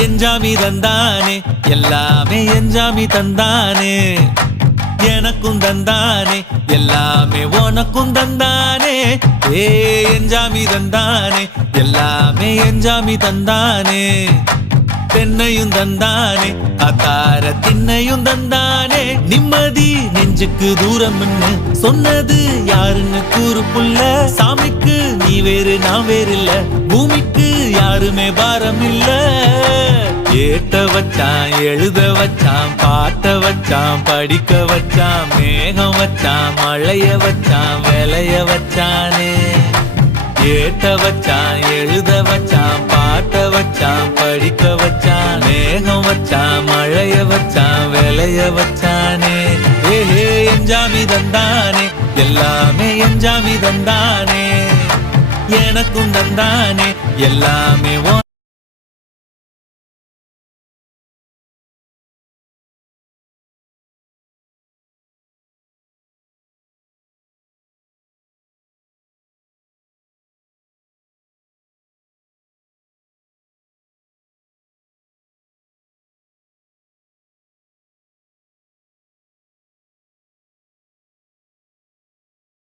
எஞ்சாமி தந்தானே எல்லாமே எஞ்சாமி தந்தானே எனக்கும் தந்தானே எல்லாமே உனக்கும் தந்தானே ஏ எஞ்சாமி தந்தானே எல்லாமே எஞ்சாமி தந்தானே தென்னையும் தந்தானே அத்தார திண்ணையும் தந்தானே நிம்மதி நெஞ்சுக்கு தூரம்னு சொன்னது யாருன்னு கூறு புள்ள சாமிக்கு நீ வேறு நான் வேறு இல்ல பூமிக்கு யாருமே பாரம் இல்ல ஏட்ட வச்சான் எழுத வச்சான் பாட்ட வச்சான் படிக்க வச்சான் மேகம் வச்சான் மழைய வச்சான் விளைய வச்சானே ஏட்ட வச்சான் எழுத வச்சான் பாட்ட வச்சான் படிக்க வச்சான் மேகம் வச்சான் மழைய வச்சான் விளைய வச்சானே ஏஹே எஞ்சாமி தந்தானே எல்லாமே எஞ்சாமி தந்தானே எனக்கும் தந்தானே எல்லாமே